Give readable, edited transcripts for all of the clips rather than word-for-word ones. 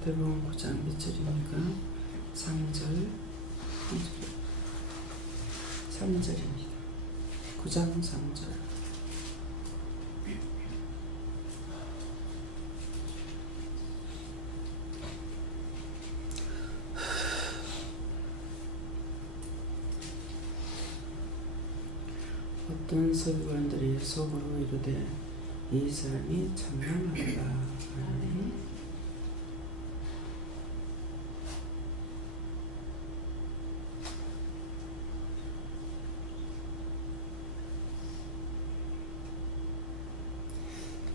마태복음 9장 몇 절입니까? 3절, 3절입니다. 9장 3절. 어떤 서기관들이 속으로 이르되 이 사람이 참남하도다 하니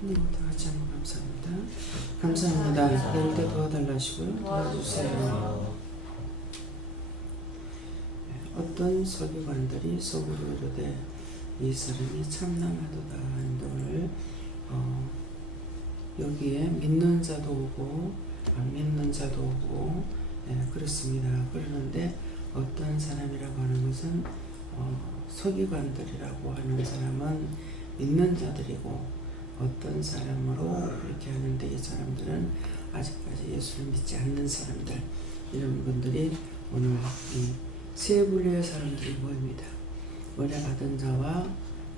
하나님부터 같이 한번 감사합니다. 감사합니다. 배울 때 도와달라 하시고요. 도와주세요. 어떤 서기관들이 속으로 이르되 이 사람이 참남하도다 하는데 오늘 여기에 믿는 자도 오고 안 믿는 자도 오고 그렇습니다. 그러는데 어떤 사람이라고 하는 것은 서기관들이라고 하는 사람은 믿는 자들이고 어떤 사람으로 이렇게 하는데 이 사람들은 아직까지 예수를 믿지 않는 사람들 이런 분들이 오늘 이 세 분류의 사람들이 모입니다. 은혜 받은 자와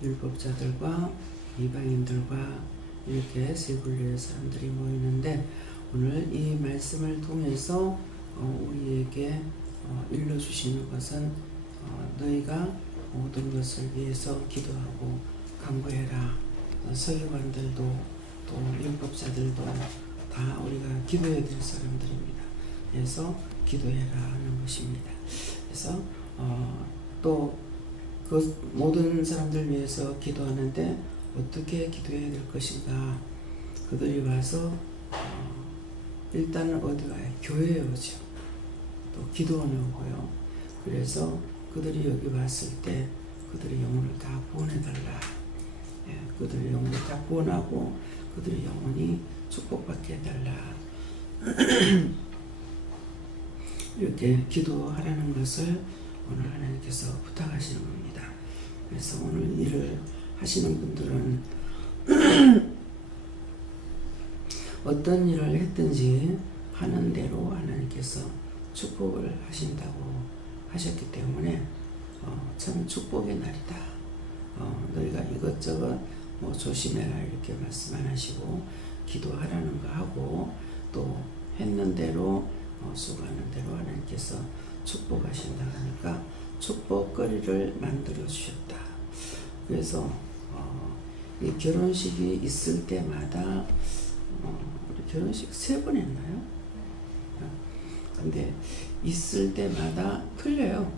율법자들과 이방인들과 이렇게 세 분류의 사람들이 모이는데 오늘 이 말씀을 통해서 우리에게 일러주시는 것은 너희가 모든 것을 위해서 기도하고 간구해라. 서기관들도 또 율법자들도 다 우리가 기도해야 될 사람들입니다. 그래서 기도해라 하는 것입니다. 그래서 또 그 모든 사람들 위해서 기도하는데 어떻게 기도해야 될 것인가? 그들이 와서 일단은 어디 와요? 교회에 오죠. 또 기도원에 오고요. 그래서 그들이 여기 왔을 때 그들의 영혼을 다 구원해달라. 그들의 영혼을 다 구원하고 그들의 영혼이 축복받게 해달라. 이렇게 기도하라는 것을 오늘 하나님께서 부탁하시는 겁니다. 그래서 오늘 일을 하시는 분들은 어떤 일을 했든지 하는 대로 하나님께서 축복을 하신다고 하셨기 때문에 참 축복의 날이다. 너희가 이것저것 조심해라 이렇게 말씀 안 하시고 기도하라는 거 하고 또 했는 대로 수고하는 대로 하나님께서 축복하신다 하니까 축복거리를 만들어 주셨다. 그래서 이 결혼식이 있을 때마다 우리 결혼식 3번 했나요? 근데 있을 때마다 틀려요.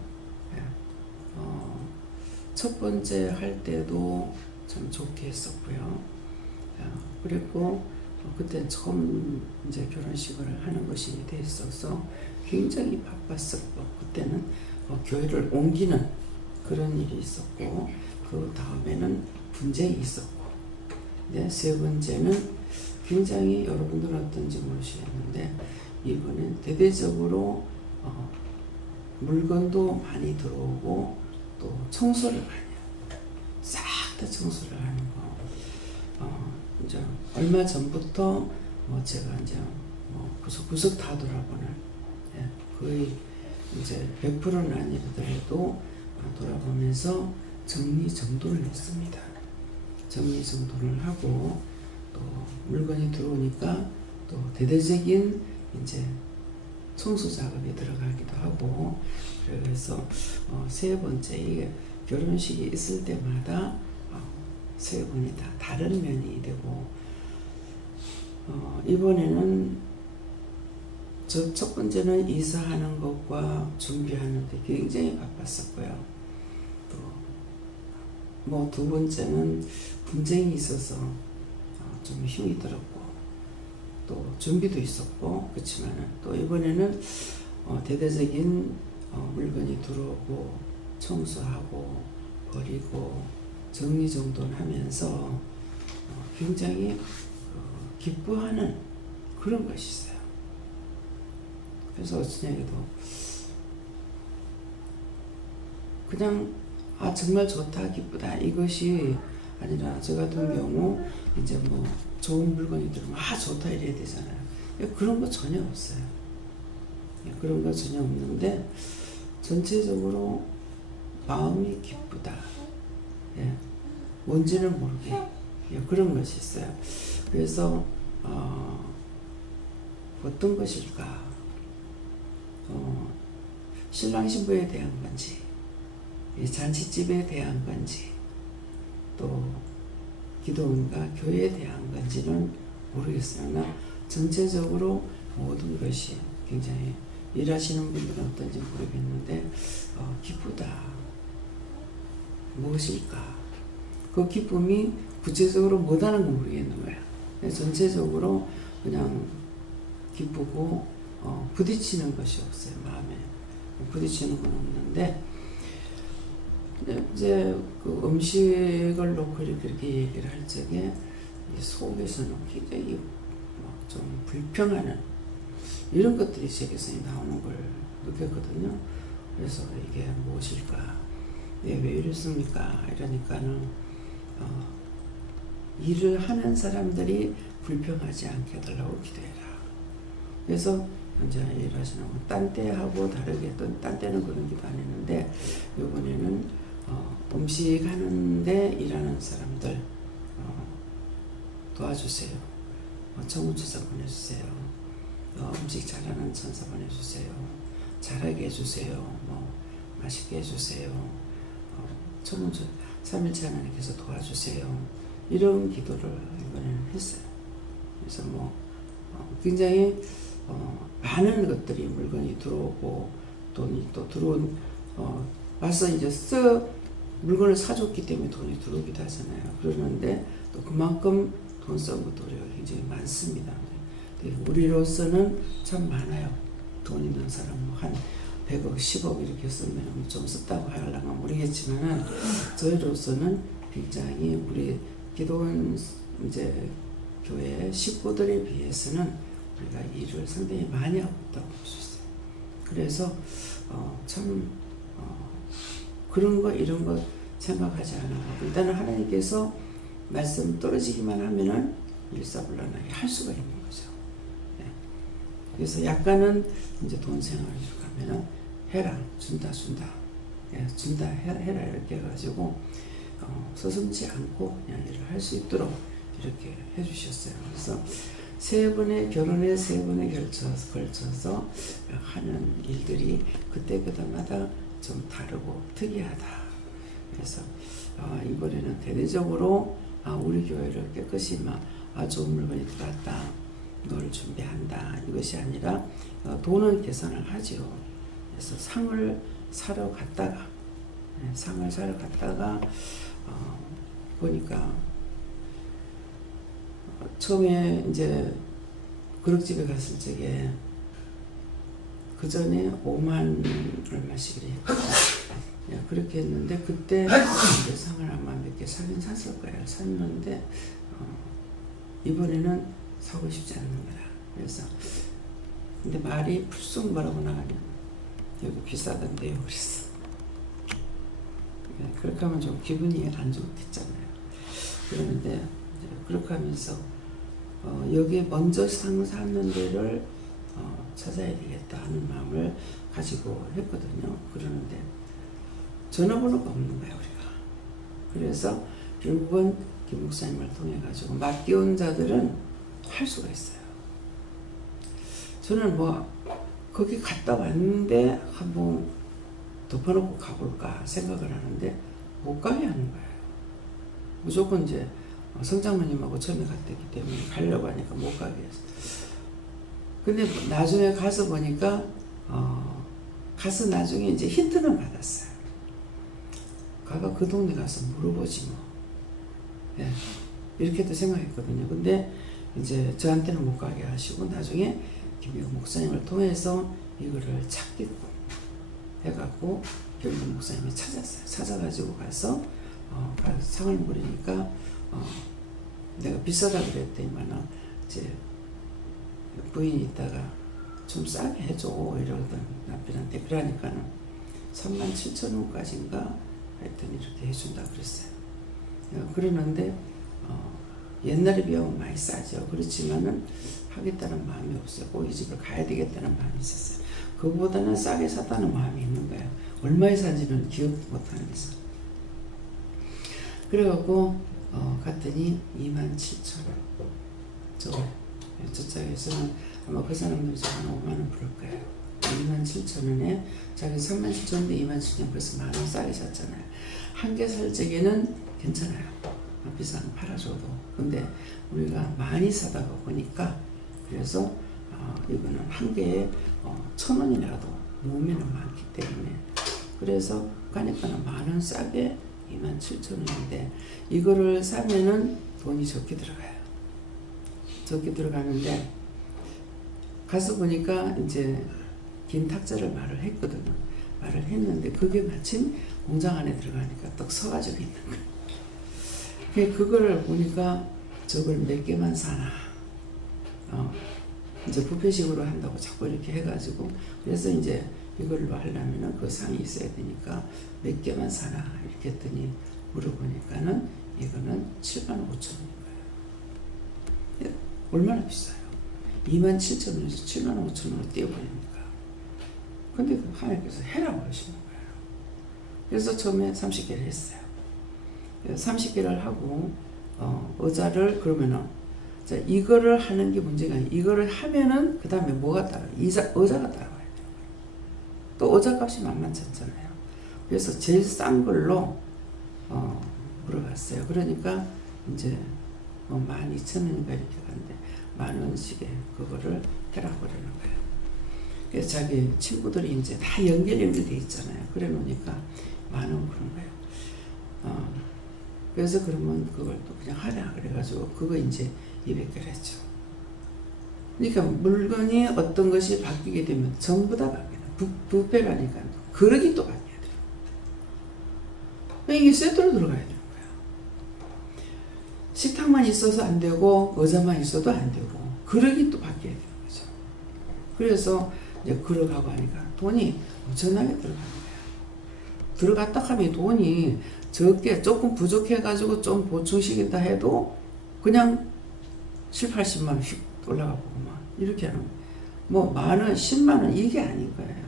첫 번째 할 때도 참 좋게 했었고요. 그리고 그때 처음 이제 결혼식을 하는 것이 됐어서 굉장히 바빴었고 그때는 교회를 옮기는 그런 일이 있었고 그 다음에는 분쟁이 있었고 네, 세 번째는 굉장히 여러분들은 어떤지 모르시겠는데 이번엔 대대적으로 물건도 많이 들어오고 또 청소를 많이 해요. 싹 다 청소를 하는 거. 이제 얼마 전부터 제가 이제 구석구석 다 돌아보는 거의 이제 100%는 아니더라도 돌아보면서 정리정돈을 했습니다. 정리정돈을 하고 또 물건이 들어오니까 또 대대적인 이제 청소 작업이 들어가기도 하고 그래서 세 번째 이게 결혼식이 있을 때마다 세 번이 다 다른 면이 되고 이번에는 첫 번째는 이사하는 것과 준비하는데 굉장히 바빴었고요. 또 두 번째는 분쟁이 있어서 좀 힘이 들었고 또 준비도 있었고 그렇지만 또 이번에는 대대적인 물건이 들어오고 청소하고 버리고 정리정돈하면서 굉장히 기뻐하는 그런 것이 있어요. 그래서 어쩌냐해도 그냥 정말 좋다 기쁘다 이것이 아니라 저 같은 경우 이제 좋은 물건이 들으면 좋다 이래야 되잖아요. 그런 거 전혀 없어요. 그런 거 전혀 없는데 전체적으로 마음이 기쁘다. 뭔지는 모르게 그런 것이 있어요. 그래서 어떤 것일까? 신랑 신부에 대한 건지, 잔치집에 대한 건지, 또 기도원과 교회에 대한 건지는 모르겠어요. 그러나 전체적으로 모든 것이 굉장히 일하시는 분들은 어떤지 모르겠는데 기쁘다. 무엇일까? 그 기쁨이 구체적으로 뭐다는 건 모르겠는 거야. 전체적으로 그냥 기쁘고 부딪히는 것이 없어요. 마음에 부딪히는 건 없는데 이제 그 음식을 놓고 이렇게 얘기를 할 적에 속에서는 굉장히 좀 불평하는 이런 것들이 제게서 나오는 걸 느꼈거든요. 그래서 이게 무엇일까? 왜 이렇습니까? 이러니까는 일을 하는 사람들이 불평하지 않게 해달라고 기도해라. 그래서 이제 일하시는 분, 딴 때하고 다르게 딴 때는 그런 기도 안 했는데 이번에는 음식 하는데 일하는 사람들 도와주세요. 청운천사 보내주세요. 음식 잘하는 천사 보내주세요. 잘하게 해주세요. 맛있게 해주세요. 청운천 3일째 하나님께서 도와주세요. 이런 기도를 이번에는 했어요. 그래서 굉장히 많은 것들이 물건이 들어오고 돈이 또 들어온 와서 이제 물건을 사줬기 때문에 돈이 들어오기도 하잖아요. 그러는데 또 그만큼 돈 써온 것도 우리가 굉장히 많습니다. 우리로서는 참 많아요. 돈 있는 사람 한 100억, 10억 이렇게 쓰면 좀 썼다고 하려면 모르겠지만은 저희로서는 굉장히 우리 기도원 이제 교회 식구들에 비해서는 우리가 일을 상당히 많이 하고 있다고 볼 수 있어요. 그래서 참 그런 거 이런 거 생각하지 않고 일단은 하나님께서 말씀 떨어지기만 하면은 일사불란하게 할 수가 있는 거죠. 그래서 약간은 이제 돈 생활을 가면은 해라 준다 해라 이렇게 해가지고 서슴지 않고 그냥 일을 할 수 있도록 이렇게 해주셨어요. 그래서 결혼에 세 번에 걸쳐서 하는 일들이 그때마다 좀 다르고 특이하다. 그래서 이번에는 대대적으로 우리 교회를 깨끗이 좋은 물건이 들어왔다. 너를 준비한다. 이것이 아니라 돈은 계산을 하죠. 그래서 상을 사러 갔다가 보니까 처음에 이제 그릇집에 갔을 적에 그 전에 5만 얼마씩 했거든요. 그렇게 했는데 그때 이제 상을 아마 몇 개 사긴 샀을 거예요. 샀는데 이번에는 사고 싶지 않는 거야. 그래서 근데 말이 풀쑥 뭐라고 나가면 여기 비싸던데요. 그랬어. 그렇게 하면 좀 기분이 안 좋겠잖아요. 그런데 그렇게 하면서 여기에 먼저 상 사는 데를 찾아야 되겠다 하는 마음을 가지고 했거든요. 그러는데 전화번호가 없는 거야 우리가. 그래서 결국은 김 목사님을 통해 가지고 맡겨온 자들은 할 수가 있어요. 저는 거기 갔다 왔는데 한번 덮어놓고 가볼까 생각을 하는데 못 가게 하는 거예요. 무조건 이제 성장모님하고 처음에 갔기 때문에 가려고 하니까 못 가게 했어요. 근데 나중에 가서 보니까 가서 나중에 이제 힌트는 받았어요. 가가 그 동네 가서 물어보지 뭐. 이렇게도 생각했거든요. 근데 이제 저한테는 못 가게 하시고 나중에 김미국 목사님을 통해서 이거를 찾겠고 해갖고 결국 목사님이 찾았어요. 찾아가지고 가서 상을 물으니까 내가 비싸다 그랬더니만 이제 부인이 있다가 좀 싸게 해줘 이러거든 남편한테. 그러니까는 37,000원까지인가 하여튼 이렇게 해준다 그랬어요. 그러는데 옛날에 비하면 많이 싸죠. 그렇지만은 하겠다는 마음이 없어요. 꼭 이 집을 가야 되겠다는 마음이 있었어요. 그거보다는 싸게 샀다는 마음이 있는 거예요. 얼마에 산지는 기억 못하는 데서. 그래갖고 갔더니 27,000원. 저쪽에서는 아마 그 사람들 한 5만원 부를 거예요. 27,000원에 자기 37,000원인데 27,000원 벌써 만원 싸게 샀잖아요. 한 개 살 적에는 괜찮아요. 비싼 거 팔아줘도. 근데 우리가 많이 사다가 보니까 그래서 이거는 한 개에 1,000원이라도 모으면 많기 때문에 그래서 가니까는 만원 싸게 27,000원인데 이거를 사면은 돈이 적게 들어가요. 적게 들어가는데 가서 보니까 이제 긴 탁자를 말을 했거든요. 말을 했는데 그게 마침 공장 안에 들어가니까 떡 서가지고 있는 거예요. 그걸 보니까 저걸 몇 개만 사나. 이제 뷔페식으로 한다고 자꾸 이렇게 해가지고 그래서 이제 이걸로 하려면은 그 상이 있어야 되니까 몇 개만 사나 이렇게 했더니 물어보니까는 이거는 75,000원인 거예요. 얼마나 비싸요? 27,000원에서 75,000원을 떼어버립니까? 근데 그 하나님께서 해라고 하시는 거예요. 그래서 처음에 30개를 했어요. 30개를 하고 의자를 그러면은 자, 이거를 하는 게 문제가 아니에요. 이거를 하면은 그 다음에 뭐가 따라요? 의자가 따라와야 돼요. 또 의자 값이 만만찮잖아요. 그래서 제일 싼 걸로 물어봤어요. 그러니까 이제 12,000원인가 이렇게 가는데 10,000원씩에 그거를 해라고 그러는 거예요. 그래서 자기 친구들이 이제 다 연결돼 있잖아요. 그래 놓으니까 10,000원 그런 거예요. 그래서 그러면 그걸 또 그냥 하라 그래가지고 그거 이제 200개를 했죠. 그러니까 물건이 어떤 것이 바뀌게 되면 전부 다 바뀌어요. 뷔페라니까 그릇이 또 바뀌어야 돼요. 이게 세트로 들어가야 되는 거예요. 식탁만 있어서 안 되고 의자만 있어도 안 되고 그릇이 또 바뀌어야 되는 거죠. 그래서 이제 그릇하고 하니까 돈이 엄청나게 들어가는 거예요. 들어갔다 하면 돈이 적게 조금 부족해가지고 좀 보충시킨다 해도 그냥 7, 80만 원씩 올라가 보고 막 이렇게 하는 뭐 만원, 10만원 이게 아닌 거예요.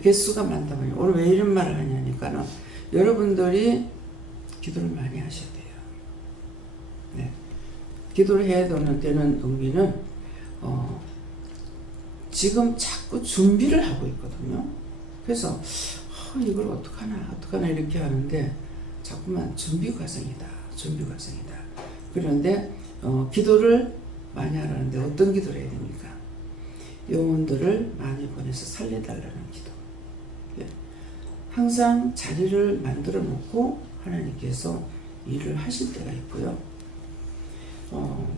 개수가 많다 보니 오늘 왜 이런 말을 하냐니까는 여러분들이 기도를 많이 하셔야 돼요. 네. 기도를 해야 되는 의미는 지금 자꾸 준비를 하고 있거든요. 그래서 이걸 어떡하나 이렇게 하는데 자꾸만 준비 과정이다. 그런데 기도를 많이 하라는데 어떤 기도를 해야 됩니까? 영혼들을 많이 보내서 살려달라는 기도. 예. 항상 자리를 만들어 놓고 하나님께서 일을 하실 때가 있고요.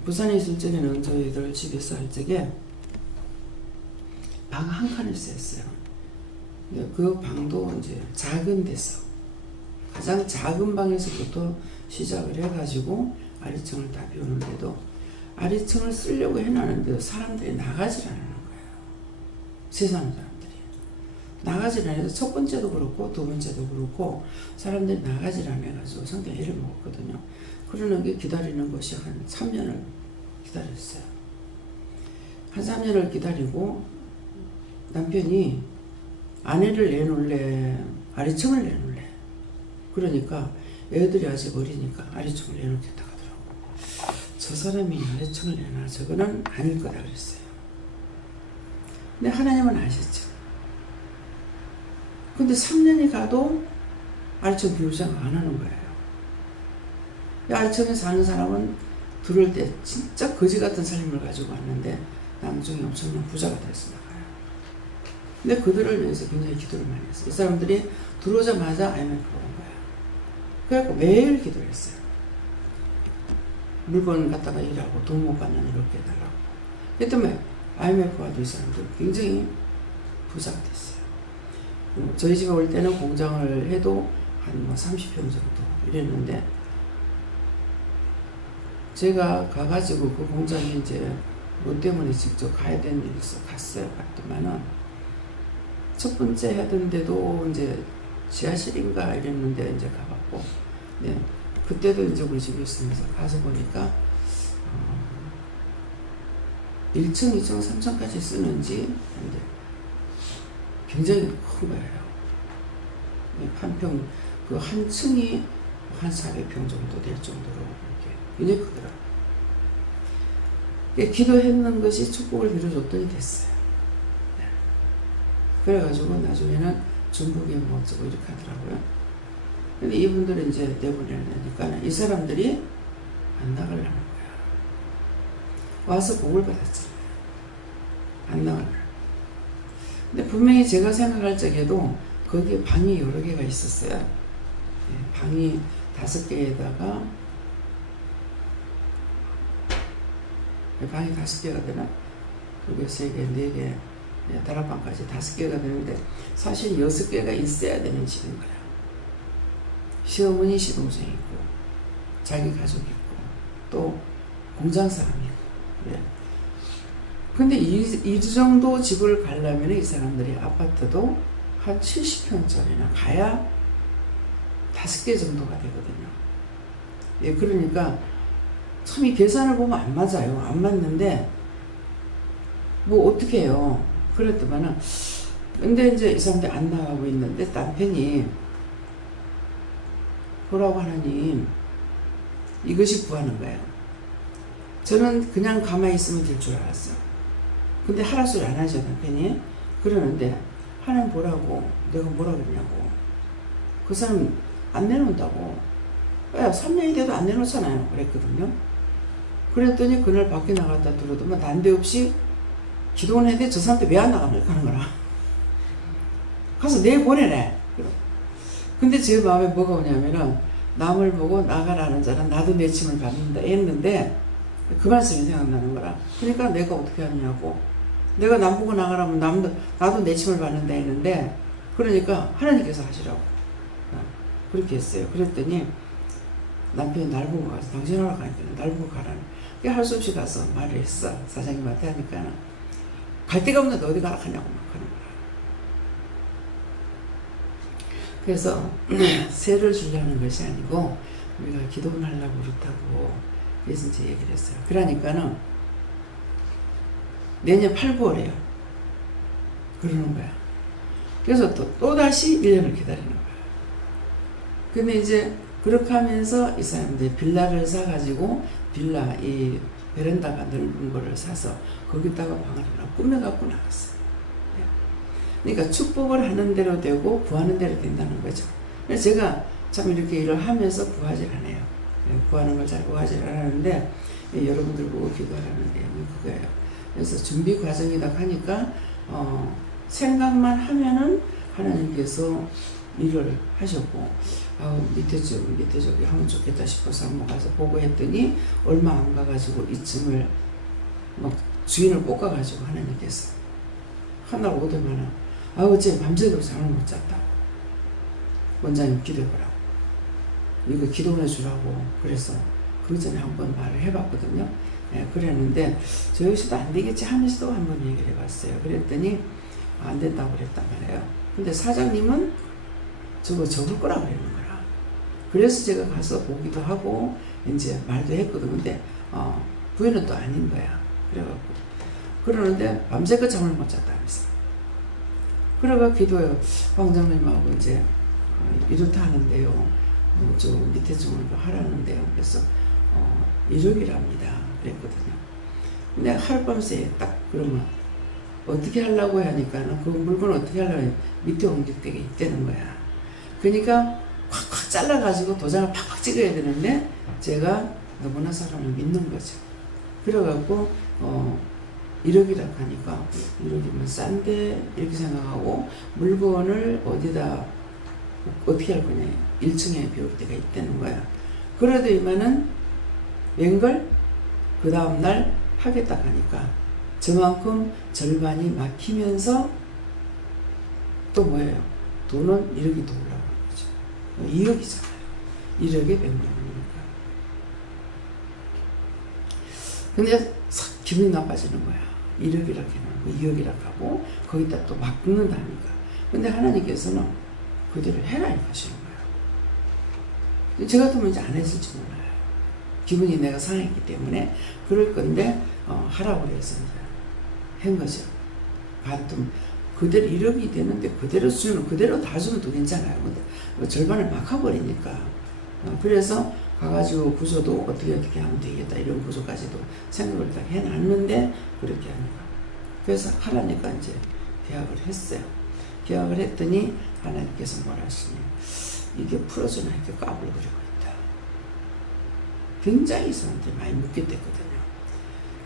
부산에 있을 적에는 저희들 집에서 할 적에 방 한 칸을 쓰였어요. 그 방도 이제 작은 데서 가장 작은 방에서부터 시작을 해가지고 아래층을 다 비우는데도 아래층을 쓰려고 해놨는데도 사람들이 나가질 않는 거예요. 세상 사람들이 나가질 않아서 첫 번째도 그렇고 두 번째도 그렇고 사람들이 나가질 않아가지고 상당히 애를 먹었거든요. 그러는 게 기다리는 것이 한 3년을 기다렸어요. 한 3년을 기다리고 남편이 아내를 내놓을래 아래층을 내놓을래 그러니까 애들이 아직 어리니까 아래층을 내놓겠다 하더라고. 저 사람이 아래층을 내놔 저거는 아닐 거다 그랬어요. 근데 하나님은 아셨죠. 근데 3년이 가도 아래층 비우장 안 하는 거예요. 아래층에 사는 사람은 들어올 때 진짜 거지 같은 삶을 가지고 왔는데 나중에 엄청난 부자가 됐어 나가요. 근데 그들을 위해서 굉장히 기도를 많이 했어요. 이 사람들이 들어오자마자 IMF가 온 거예요. 그래갖고 매일 기도를 했어요. 물건 갖다가 일하고 돈 못 받는 이렇게 해달라고. 그 때문에 IMF가 와도 이 사람들 굉장히 부자가 됐어요. 저희 집에 올 때는 공장을 해도 한 30평 정도 이랬는데 제가 가가지고 그 공장에 이제 뭐 때문에 직접 가야 되는 일이 있어 갔어요. 갔더만은 첫 번째 하던데도 이제 지하실인가 이랬는데 이제 가봤고, 네 그때도 이제 우리 집에 있으면서 가서 보니까 1층, 2층, 3층까지 쓰는지 굉장히 큰 거예요. 한 평, 그 한 층이 한 400평 정도 될 정도로 이렇게 굉장히 크더라고요. 기도했는 것이 축복을 빌어줬더니 됐어요. 네. 그래가지고 나중에는 중국에 뭐 어쩌고 이렇게 하더라고요. 근데 이분들은 이제 내보내려니까 이 사람들이 안 나가려는 거야. 와서 복을 받았잖아요. 안 나가려고. 근데 분명히 제가 생각할 적에도 거기에 방이 여러 개가 있었어요. 네, 방이 5개에다가 방이 5개가 되나? 2개, 3개, 4개, 다락방까지 5개가 되는데 사실 6개가 있어야 되는 집인 거야. 시어머니, 시동생 있고 자기 가족 있고 또 공장 사람이 있고 그래. 근데 이 정도 집을 가려면 이 사람들이 아파트도 한 70평짜리나 가야 5개 정도가 되거든요. 예, 그러니까 참 이 계산을 보면 안 맞아요. 안 맞는데 뭐 어떻게 해요. 그랬더만은 근데 이제 이 사람들이 안 나가고 있는데 남편이 보라고 하나님 이것이 구하는 거예요. 저는 그냥 가만히 있으면 될 줄 알았어요. 근데 하라 소리 안 하죠 남편이. 그러는데 하나님 보라고 내가 뭐라 그러냐고. 그 사람 안 내놓는다고. 야 3년이 돼도 안 내놓잖아요. 그랬거든요. 그랬더니 그날 밖에 나갔다 들어오더만 난데없이 기도는 했는데 저 사람한테 왜 안 나가면 가는 거라. 가서 내보내래. 근데 제 마음에 뭐가 오냐면은 남을 보고 나가라는 자는 나도 내 짐을 받는다 했는데 그 말씀이 생각나는 거라. 그러니까 내가 어떻게 하느냐고. 내가 남 보고 나가라면 나도 내 짐을 받는다 했는데 그러니까 하나님께서 하시라고. 그렇게 했어요. 그랬더니 남편이 날 보고 가서 당신 하러 가니까 날 보고 가라는. 할 수 없이 가서 말을 했어. 사장님한테 하니까 갈 데가 없는데 어디 가라고 하냐고 막 하는 거야. 그래서 세를 주려는 것이 아니고 우리가 기도를 하려고 그렇다고 그래서 이제 얘기를 했어요. 그러니까는 내년 8, 9월에요. 그러는 거야. 그래서 또다시 1년을 기다리는 거야. 근데 이제 그렇게 하면서 이 사람들이 빌라를 사가지고 빌라 이 베란다가 넓은 거를 사서 거기다가 방을 하나 꾸며갖고 나갔어요. 그러니까 축복을 하는 대로 되고 구하는 대로 된다는 거죠. 그래서 제가 참 이렇게 일을 하면서 구하질 않아요. 구하는 걸 잘 구하질 않았는데 여러분들 보고 기도하라는 내용이 그거예요. 그래서 준비 과정이다 하니까 생각만 하면은 하나님께서 일을 하셨고 밑에 저기 하면 좋겠다 싶어서 한번 가서 보고 했더니 얼마 안 가가지고 이쯤을 막 주인을 꽂아가지고 하나님께서 하나 오더만은 어제 밤새도록 잠을 못 잤다고. 원장님 기도해보라고. 이거 기도해 주라고. 그래서 그 전에 한번 말을 해봤거든요. 네, 그랬는데 저 역시도 안 되겠지 하면서도 한번 얘기를 해봤어요. 그랬더니 안 된다고 그랬단 말이에요. 근데 사장님은 저거 적을 거라고 그러는 거라. 그래서 제가 가서 보기도 하고 이제 말도 했거든. 근데 부인은 또 아닌 거야. 그래갖고 그러는데 밤새껏 잠을 못 잤다면서. 그래가 기도해요. 황장님하고 이제 이렇다 하는데요. 저 밑에 좀 하라는데요. 그래서 일요일합니다. 그랬거든요. 근데 하룻밤새 딱 그러면 어떻게 하려고 하니까는 그 물건 어떻게 하려고 밑에 옮길 때가 있다는 거야. 그러니까 콱콱 잘라가지고 도장을 팍팍 찍어야 되는데 제가 너무나 사람을 믿는 거죠. 그래갖고 1억이라고 하니까 1억이면 싼데 이렇게 생각하고 물건을 어디다 어떻게 할 거냐 1층에 비울 때가 있다는 거야. 그래도 이만은 웬걸 그 다음날 하겠다 하니까 저만큼 절반이 막히면서 또 뭐예요? 돈은 1억이 더 올라가는 거죠. 2억이잖아요. 1억에 100만 원이니까. 근데 싹 기분이 나빠지는 거야. 1억이라고 해놓고 2억이라고 하고 거기다 또 막 긁는다니까. 근데 하나님께서는 그대로 해라 이렇게 하시는 거예요. 저 같으면 이제 안 했을지 몰라요. 기분이 내가 상했기 때문에 그럴 건데 하라고 그래서 이제 한 거죠. 반쯤 그대로 1억이 되는데 그대로 주면 그대로 다 주면 또 괜찮아요. 근데 뭐 절반을 막 가버리니까 그래서 가가지고 구조도 어떻게 하면 되겠다 이런 구조까지도 생각을 다 해놨는데 그렇게 하니까 그래서 하라니까 이제 계약을 했어요. 계약을 했더니 하나님께서 뭐라 하시냐 이게 풀어주나 이렇게 까불거리고 있다. 굉장히 이 사람들이 많이 묻게 됐거든요.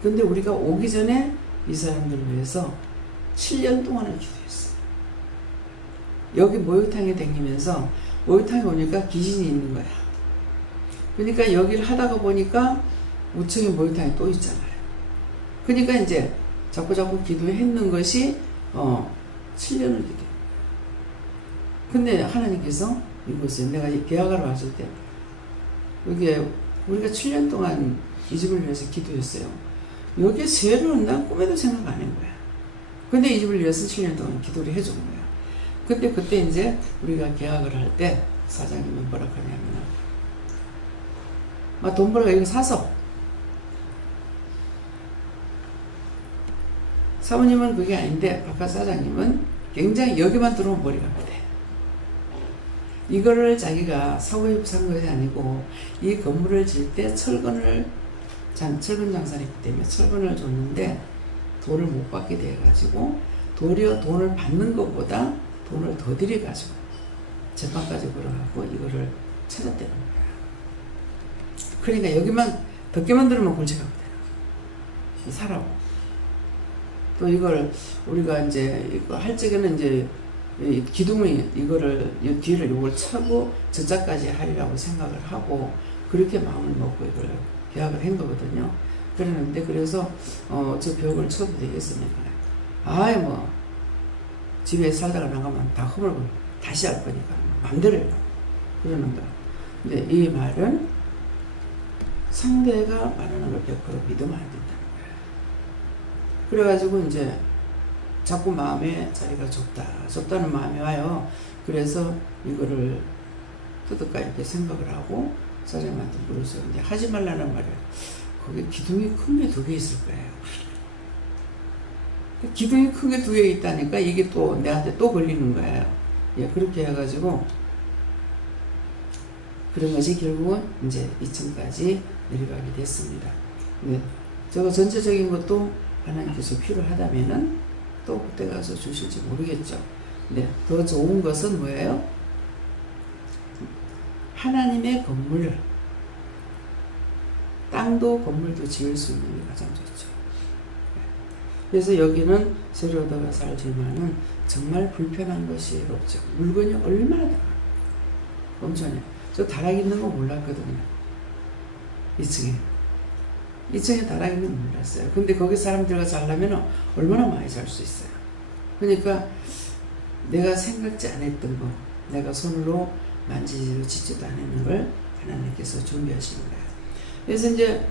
근데 우리가 오기 전에 이 사람들을 위해서 7년 동안을 기도했어요. 여기 목욕탕에 다니면서 목욕탕에 오니까 귀신이 있는 거야. 그러니까 여기를 하다가 보니까 우측에 목욕탕이 또 있잖아요. 그러니까 이제 자꾸 기도했는 것이 7년을 기도해요. 근데 하나님께서 이곳에 내가 계약하러 왔을 때 여기에 우리가 7년 동안 이 집을 위해서 기도했어요. 여기에 세로는 난 꿈에도 생각 안 한 거야. 근데 이 집을 위해서 7년 동안 기도를 해준 거야. 근데 그때 이제 우리가 계약을 할 때 사장님이 뭐라 하냐면 돈 벌어가 이거 사서 사모님은 그게 아닌데 바깥 사장님은 굉장히 여기만 들어오면 머리가 아프대. 이거를 자기가 사고 산 것이 아니고 이 건물을 질 때 철근 장사를 했기 때문에 철근을 줬는데 돈을 못 받게 돼가지고 도리어 돈을 받는 것보다 돈을 더 들여가지고 재판까지 걸어가고 이거를 찾았다는 거야. 그러니까 여기만 덮개만 들으면 골치가 아프대. 사라고. 또 이걸 우리가 이제 이거 할 적에는 이제 기둥이 이거를 이 뒤를 요걸 차고 저자까지 하리라고 생각을 하고 그렇게 마음을 먹고 이걸 계약을 한 거거든요. 그러는데 그래서 저 벽을 쳐도 되겠습니까? 아이 뭐 집에 살다가 나가면 다 허물고 다시 할 거니까 마음대로 해라 그러는 거야. 근데 이 말은 상대가 말하는 걸 100% 믿으면 안 된다는 거야. 그래가지고 이제 자꾸 마음에 자리가 좁다는 마음이 와요. 그래서 이거를 뜯을까 이렇게 생각을 하고 사장님한테 물었어요. 근데 하지 말라는 말이에요. 거기 기둥이 큰 게 2개 있을 거예요. 기둥이 큰 게 2개 있다니까 이게 또 내한테 또 걸리는 거예요. 예, 그렇게 해가지고 그런 것이 결국은 이제 2층까지 내려가게 됐습니다. 네, 저거 전체적인 것도 하나님께서 필요하다면은 또 그때 가서 주실지 모르겠죠. 네, 더 좋은 것은 뭐예요? 하나님의 건물을 땅도 건물도 지을 수 있는 게 가장 좋죠. 그래서 여기는 새로 들어가 살지만은 정말 불편한 것이 없죠. 물건이 얼마나 엄청나요. 저 다락 있는 거 몰랐거든요. 2층에 다락 있는 거 몰랐어요. 근데 거기 사람들과 살려면 얼마나 많이 살 수 있어요. 그러니까 내가 생각지 않았던 거, 내가 손으로 만지지도 짓지도 않았는 걸 하나님께서 준비하시는 거예요. 그래서 이제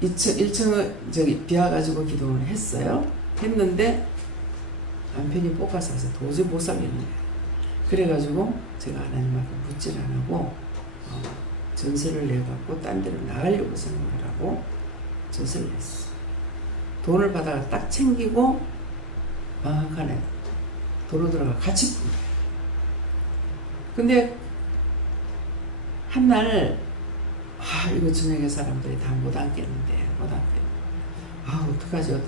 1층을 비워가지고 기도를 했어요. 했는데 남편이 볶아서서 도저히 못 살겠는 거예요. 그래가지고 제가 하나님 앞에 묻질 안 하고 전세를 내갖고 딴 데로 나가려고 생각을 하고 전세를 냈어. 돈을 받아가 딱 챙기고 방학간에 도로 들어가 같이 푼 거예요. 근데 한날 이거 저녁에 사람들이 다 못 앉겠는데 어떡하지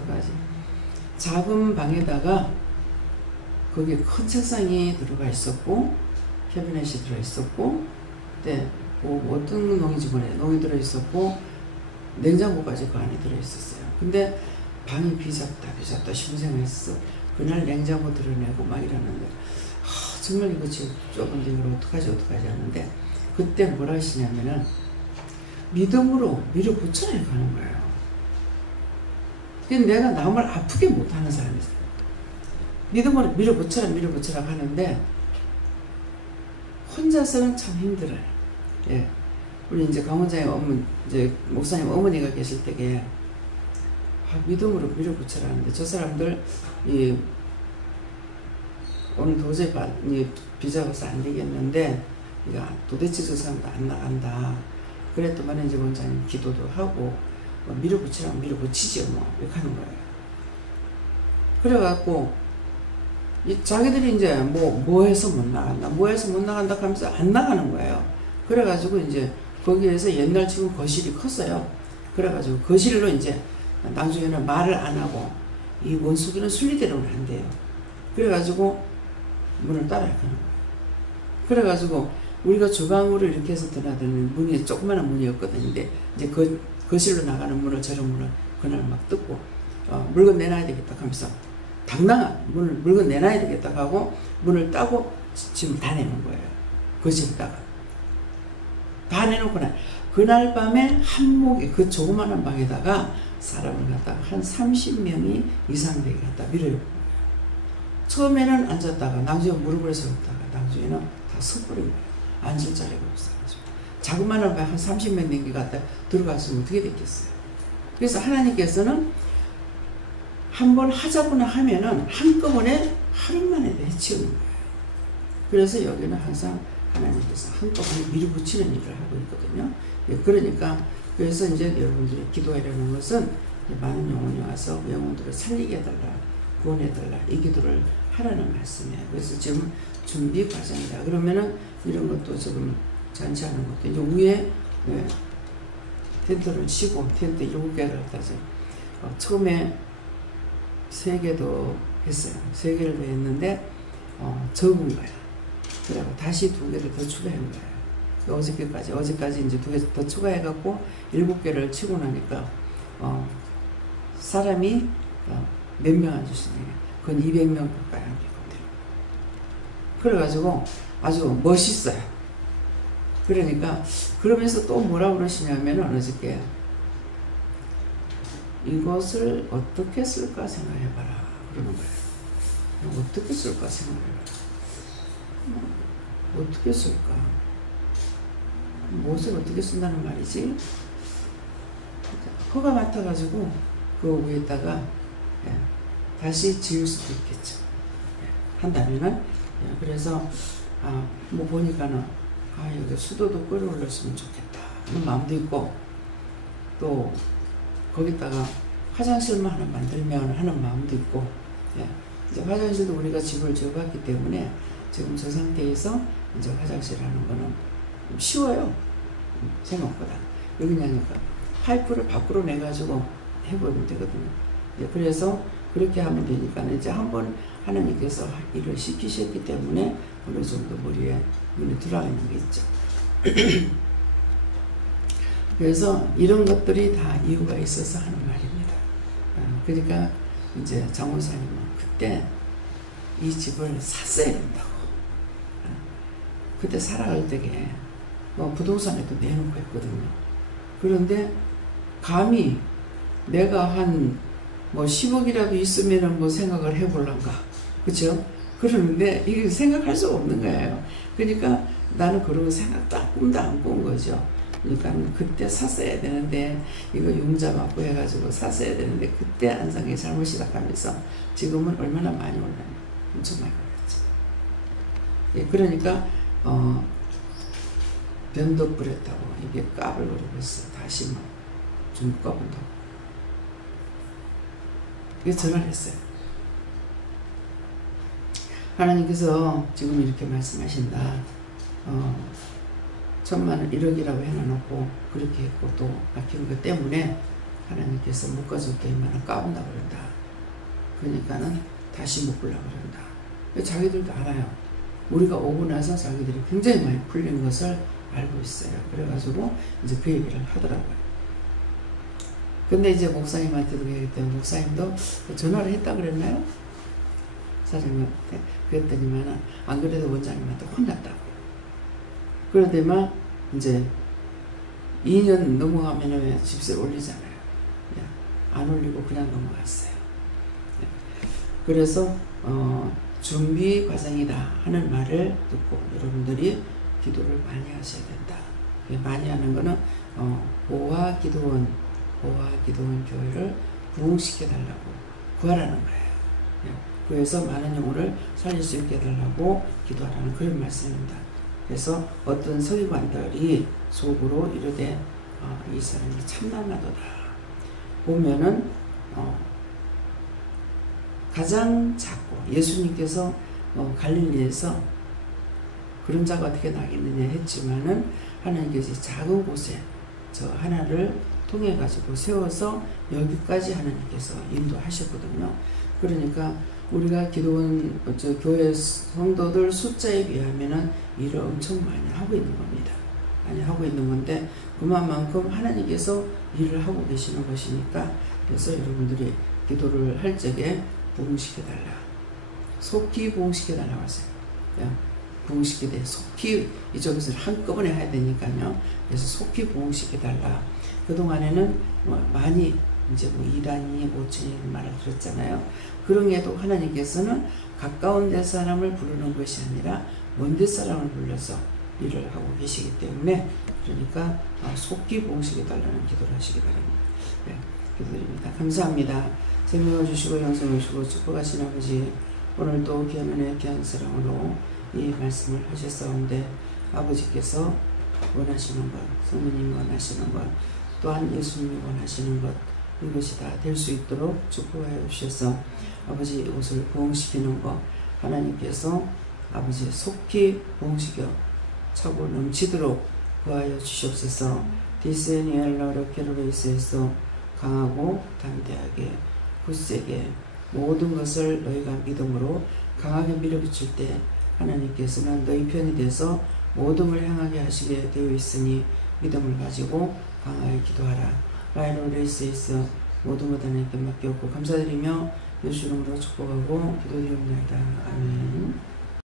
작은 방에다가 거기에 큰 책상이 들어가 있었고 캐비넷이 들어 있었고 그때 뭐 어떤 농이지 농이 들어 있었고 냉장고까지 그 안에 들어 있었어요. 근데 방이 비잡다 싶은 생각했어. 그날 냉장고 드러내고 막 이러는데 정말 이거 지금 좁은데 이걸 어떡하지 하는데 그때 뭐라 하시냐면은 믿음으로 밀어붙여야 가는 거예요. 근데 내가 남을 아프게 못하는 사람이잖아요. 믿음으로 밀어붙여라 하는데 혼자서는 참 힘들어요. 예. 우리 이제 강원장의 이제 목사님 어머니가 계실 때에 믿음으로 밀어붙여라 하는데 저 사람들 오늘 도저히 비자가서 안 되겠는데 도대체 저 사람도 안 나간다. 그랬더만 이제 원장님 기도도 하고 뭐 밀어붙이라면 밀어붙이죠. 뭐 이렇게 하는 거예요. 그래갖고 자기들이 이제 뭐 해서 못 나간다 하면서 안 나가는 거예요. 그래가지고 이제 거기에서 옛날 지금 거실이 컸어요. 그래가지고 거실로 이제 나중에는 말을 안 하고 이 원숙이는 순리대로는 안 돼요. 그래가지고 문을 따라 가는 거예요. 그래가지고 우리가 주방으로 이렇게 해서 들어가는 문이 조그마한 문이었거든요. 근데 이제 거실로 나가는 문을 저런 문을 그날 막 뜯고 물건 내놔야 되겠다 하면서 당당한 물건 내놔야 되겠다 하고 문을 따고 짐을 다 내는 거예요. 거실에다가 다 내놓고 그날 밤에 한목에 그 조그마한 방에다가 사람을 갖다가 한 30명이 이상 되게 갖다 밀어요. 처음에는 앉았다가 나중에 무릎을 세웠다가 나중에는 다 서버린 거예요. 앉을 자리가 없어가지고 자그마한 방 한 30명 된게 갖다 들어갔으면 어떻게 됐겠어요. 그래서 하나님께서는 한번 하자거나 하면은 한꺼번에 하루 만에 해치우는 거예요. 그래서 여기는 항상 하나님께서 한꺼번에 밀어붙이는 일을 하고 있거든요. 그러니까 그래서 이제 여러분들이 기도하려는 것은 많은 영혼이 와서 영혼들을 살리게 해달라, 구원해달라 이 기도를 하라는 말씀이에요. 그래서 지금 준비 과정이다. 그러면은 이런 것도 지금 잔치하는 것도 이제 위에 텐트를 치고 텐트 7개를 갖다 처음에 3개도 했어요. 3개를 했는데 적은 거야. 그래고 다시 2개를 더 추가한 거예요. 어제까지 이제 2개 더 추가해갖고 7개를 치고 나니까 사람이 몇 명 앉으시네요. 그건 200명 가까이 앉거든요. 그래가지고 아주 멋있어요. 그러니까 그러면서 또 뭐라 그러시냐면은 어저께 이것을 어떻게 쓸까 생각해봐라 그러는 거예요. 어떻게 쓸까 생각해봐라. 어떻게 쓸까? 무엇을 어떻게 쓴다는 말이지? 허가 맡아가지고 그 위에다가 다시 지을 수도 있겠죠. 한다면은 그래서 뭐 보니까는 여기 수도도 끌어올렸으면 좋겠다 하는 마음도 있고 또 거기다가 화장실만 하나 만들면 하는 마음도 있고 이제 화장실도 우리가 집을 지어봤기 때문에 지금 저 상태에서 이제 화장실 하는 거는 쉬워요. 생각보다. 여기 그냥 파이프를 밖으로 내가지고 해보면 되거든요. 그래서 그렇게 하면 되니까 이제 한번 하나님께서 일을 시키셨기 때문에 어느 정도 머리에 눈에 들어가 있는 게 있죠. 그래서 이런 것들이 다 이유가 있어서 하는 말입니다. 그러니까 이제 장원사님은 그때 이 집을 샀어야 된다고. 그때 살아갈 때에 부동산에도 내놓고 했거든요. 그런데 감히 내가 한 10억이라도 있으면은 생각을 해볼란가. 그쵸? 그러는데 이게 생각할 수가 없는 거예요. 그러니까 나는 그런 거 생각도 꿈도 안 꾼 거죠. 그러니까 그때 샀어야 되는데 이거 융자 맞고 해가지고 샀어야 되는데 그때 안상의 잘못이라 하면서 지금은 얼마나 많이 올랐나. 엄청 많이 올랐죠. 그러니까 변덕 부렸다고 이게 까불거리고 있어. 다시 좀 꺼본다고. 그래서 전화를 했어요. 하나님께서 지금 이렇게 말씀하신다. 1,000만원 1억이라고 해놔놓고 그렇게 했고 또 아끼는 것 때문에 하나님께서 묶어줄게 이만한 까본다 그런다. 그러니까는 다시 묶으려고 그런다. 자기들도 알아요. 우리가 오고 나서 자기들이 굉장히 많이 풀린 것을 알고 있어요. 그래가지고 이제 그 얘기를 하더라고요. 근데 이제 목사님한테도 얘기했더니 목사님도 전화를 했다 그랬나요? 사장님한테. 그랬더니만 안 그래도 원장님한테 혼났다고. 그러더니만 이제 2년 넘어가면 집세 올리잖아요. 안 올리고 그냥 넘어갔어요. 그래서 준비 과정이다 하는 말을 듣고 여러분들이 기도를 많이 하셔야 된다. 많이 하는 거는 보아 기도원 교회를 부흥시켜달라고 구하라는 거예요. 그래서 많은 영혼을 살릴 수 있게 해달라고 기도하라는 그런 말씀입니다. 그래서 어떤 서기관들이 속으로 이르되 이 사람이 참남하도다. 보면은 가장 작고 예수님께서 갈릴리에서 그런 자가 어떻게 나겠느냐 했지만은 하나님께서 작은 곳에 저 하나를 통해 가지고 세워서 여기까지 하나님께서 인도하셨거든요. 그러니까 우리가 기도원 교회 성도들 숫자에 비하면은 일을 엄청 많이 하고 있는 겁니다. 많이 하고 있는 건데 그만큼 하나님께서 일을 하고 계시는 것이니까 그래서 여러분들이 기도를 할 적에 부흥시켜달라. 속히 부흥시켜달라고 하세요. 부흥시키되 속히 이쪽에서 한꺼번에 해야 되니까요. 그래서 속히 부흥시켜달라. 그동안에는 많이 이제 이단이 모친이 말을 들었잖아요. 그런 게도 하나님께서는 가까운 데 사람을 부르는 것이 아니라 먼 데 사람을 불러서 일을 하고 계시기 때문에 그러니까 속히 부흥시켜달라는 기도를 하시기 바랍니다. 네, 기도드립니다. 감사합니다. 생명을 주시고 영생을 주시고 축복하신 아버지, 오늘도 귀한 은혜 귀한 사랑으로 이 말씀을 하셨사온데 아버지께서 원하시는 것, 성모님이 원하시는 것, 또한 예수님이 원하시는 것, 이것이 다 될 수 있도록 축복하여 주셔서 아버지 이것을 부흥시키는 것 하나님께서 아버지 속히 부흥시켜 차고 넘치도록 구하여 주시옵소서. 디스니엘러르 케르베이스에서 강하고 담대하게 굳세게 모든 것을 너희가 믿음으로 강하게 밀어붙일 때 하나님께서는 너희 편이 돼서 모든 걸 향하게 하시게 되어 있으니 믿음을 가지고 강하게 기도하라. 라이로 레이스에서 모든 것 하나님께 맡겼고 감사드리며 예수 이름으로 축복하고 기도드립니다. 아멘.